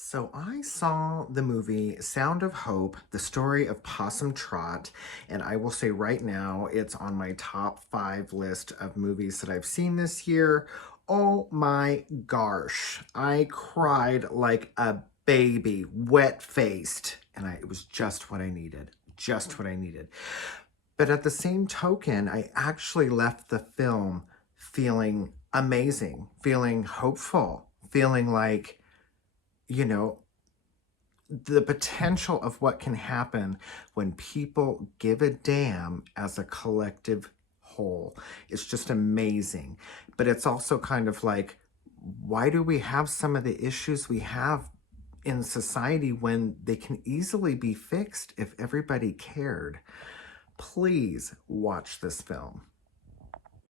So I saw the movie Sound of Hope, the story of Possum Trot, and I will say right now it's on my top five list of movies that I've seen this year. Oh my gosh, I cried like a baby, wet-faced, and it was just what I needed, just what I needed. But at the same token, I actually left the film feeling amazing, feeling hopeful, feeling like, you know, the potential of what can happen when people give a damn as a collective whole. It's just amazing. But it's also kind of like, why do we have some of the issues we have in society when they can easily be fixed if everybody cared? Please watch this film.